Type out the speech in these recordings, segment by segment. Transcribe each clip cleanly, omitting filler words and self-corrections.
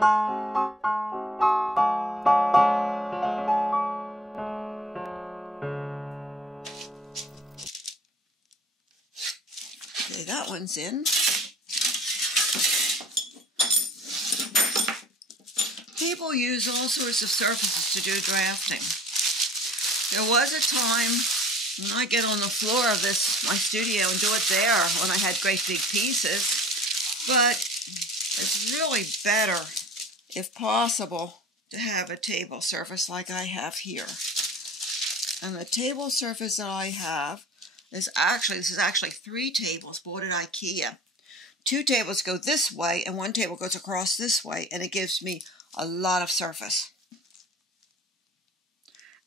Okay, that one's in. People use all sorts of surfaces to do drafting. There was a time when I get on the floor of my studio and do it there when I had great big pieces, but it's really better, if possible, to have a table surface like I have here. And the table surface that I have is this is actually 3 tables bought at IKEA. 2 tables go this way and 1 table goes across this way, and it gives me a lot of surface.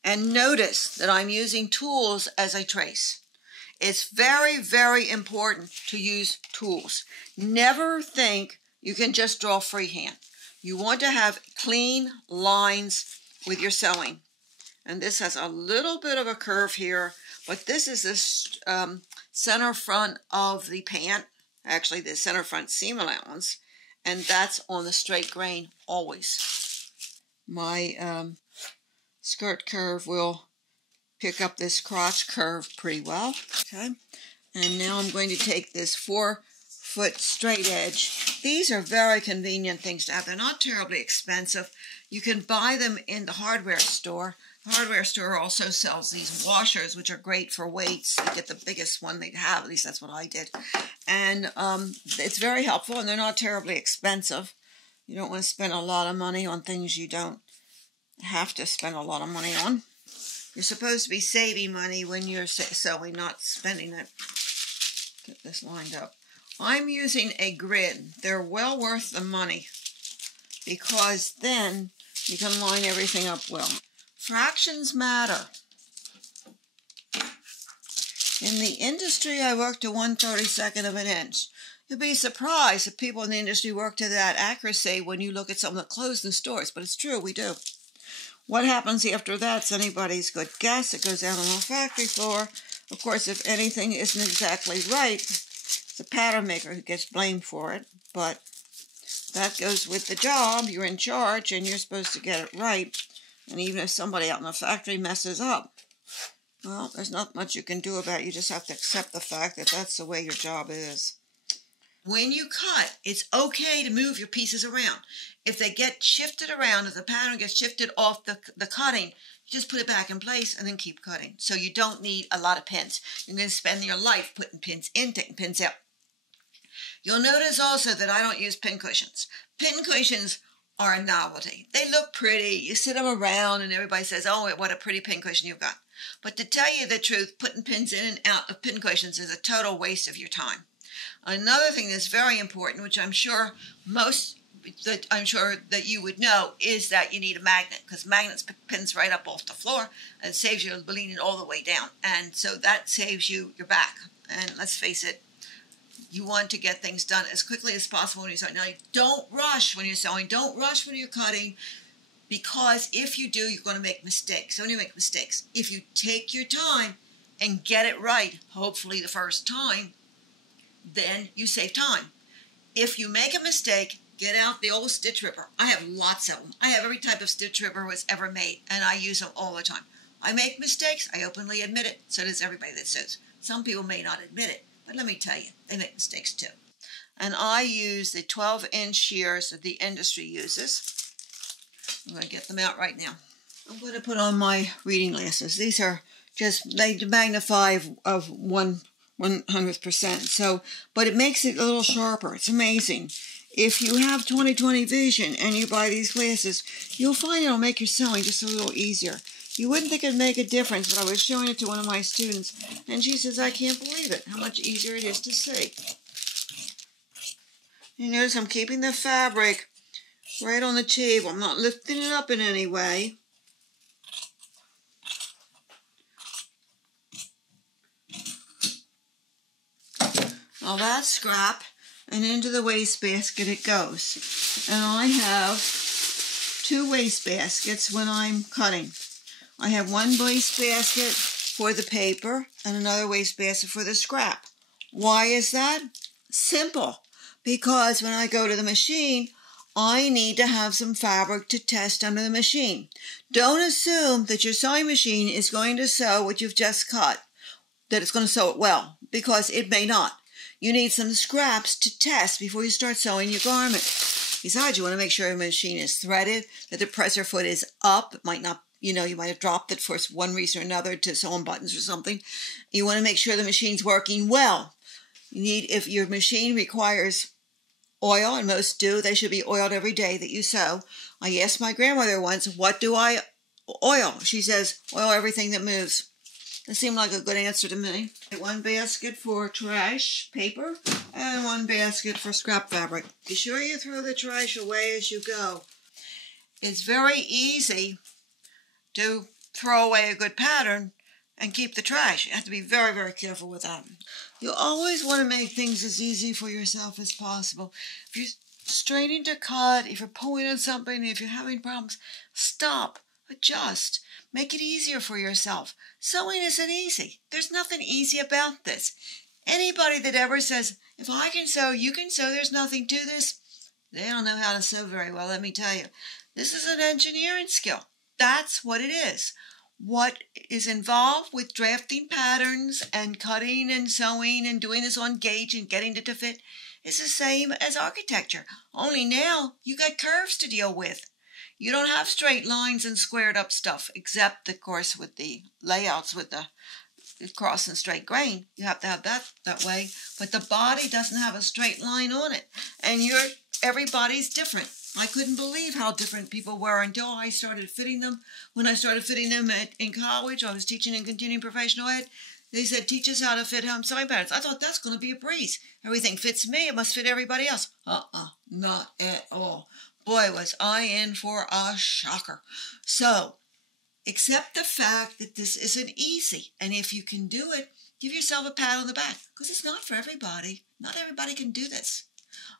And notice that I'm using tools as I trace. It's very, very important to use tools. Never think you can just draw freehand. You want to have clean lines with your sewing. And this has a little bit of a curve here, but this is the center front of the pant, actually the center front seam allowance, and that's on the straight grain always. My skirt curve will pick up this crotch curve pretty well. Okay, and now I'm going to take this 4-foot straight edge. These are very convenient things to have. They're not terribly expensive. You can buy them in the hardware store. The hardware store also sells these washers, which are great for weights. You get the biggest one they have, at least that's what I did. And it's very helpful, and they're not terribly expensive. You don't want to spend a lot of money on things you don't have to spend a lot of money on. You're supposed to be saving money when you're sewing, not spending it. Get this lined up. I'm using a grid. They're well worth the money because then you can line everything up well. Fractions matter. In the industry, I work to 1/32 of an inch. You'll be surprised if people in the industry work to that accuracy when you look at some of the clothes in stores, but it's true, we do. What happens after that's anybody's good guess. It goes out on the factory floor. Of course, if anything isn't exactly right, it's the pattern maker who gets blamed for it, but that goes with the job. You're in charge, and you're supposed to get it right. And even if somebody out in the factory messes up, well, there's not much you can do about it. You just have to accept the fact that that's the way your job is. When you cut, it's okay to move your pieces around. If they get shifted around, if the pattern gets shifted off the cutting, you just put it back in place and then keep cutting. So you don't need a lot of pins. You're going to spend your life putting pins in, taking pins out. You'll notice also that I don't use pin cushions. Pin cushions are a novelty. They look pretty. You sit them around and everybody says, oh, what a pretty pin cushion you've got. But to tell you the truth, putting pins in and out of pin cushions is a total waste of your time. Another thing that's very important, which I'm sure that you would know, is that you need a magnet, because magnets pins right up off the floor and saves you leaning all the way down. And so that saves you your back. And let's face it, you want to get things done as quickly as possible when you're sewing. Now, don't rush when you're sewing. Don't rush when you're cutting, because if you do, you're going to make mistakes. So when you make mistakes, if you take your time and get it right, hopefully the first time, then you save time. If you make a mistake, get out the old stitch ripper. I have lots of them. I have every type of stitch ripper was ever made, and I use them all the time. I make mistakes. I openly admit it. So does everybody that sews. Some people may not admit it, but let me tell you, they make mistakes too. And I use the 12-inch shears that the industry uses. I'm going to get them out right now. I'm going to put on my reading glasses. These are just, they magnify of 1/100%. So, but it makes it a little sharper. It's amazing. If you have 20/20 vision and you buy these glasses, you'll find it'll make your sewing just a little easier. You wouldn't think it'd make a difference, but I was showing it to one of my students, and she says, I can't believe it, how much easier it is to see. You notice I'm keeping the fabric right on the table. I'm not lifting it up in any way. Now that's scrap, and into the wastebasket it goes. And I have 2 wastebaskets when I'm cutting. I have one wastebasket for the paper and another wastebasket for the scrap. Why is that? Simple. Because when I go to the machine, I need to have some fabric to test under the machine. Don't assume that your sewing machine is going to sew what you've just cut, that it's going to sew it well, because it may not. You need some scraps to test before you start sewing your garment. Besides, you want to make sure your machine is threaded, that the presser foot is up. It might not, you might have dropped it for one reason or another to sew on buttons or something. You want to make sure the machine's working well. If your machine requires oil, and most do, they should be oiled every day that you sew. I asked my grandmother once, what do I oil? She says, oil everything that moves. That seemed like a good answer to me. One basket for trash paper and one basket for scrap fabric. Be sure you throw the trash away as you go. It's very easy to throw away a good pattern and keep the trash. You have to be very, very careful with that. You always want to make things as easy for yourself as possible. If you're straining to cut, if you're pulling on something, if you're having problems, stop, adjust, make it easier for yourself. Sewing isn't easy. There's nothing easy about this. Anybody that ever says, if I can sew, you can sew, there's nothing to this, they don't know how to sew very well, let me tell you. This is an engineering skill. That's what it is. What is involved with drafting patterns and cutting and sewing and doing this on gauge and getting it to fit is the same as architecture. Only now you got curves to deal with. You don't have straight lines and squared up stuff, except, of course, with the layouts with the cross and straight grain. You have to have that way. But the body doesn't have a straight line on it. And everybody's different. I couldn't believe how different people were until I started fitting them. When I started fitting them in college, I was teaching in continuing professional ed. They said, teach us how to fit home sewing patterns. I thought that's going to be a breeze. Everything fits me. It must fit everybody else. Not at all. Boy, was I in for a shocker. So, accept the fact that this isn't easy. And if you can do it, give yourself a pat on the back. Because it's not for everybody. Not everybody can do this.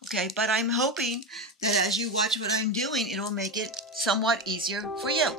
Okay, but I'm hoping that as you watch what I'm doing, it will make it somewhat easier for you.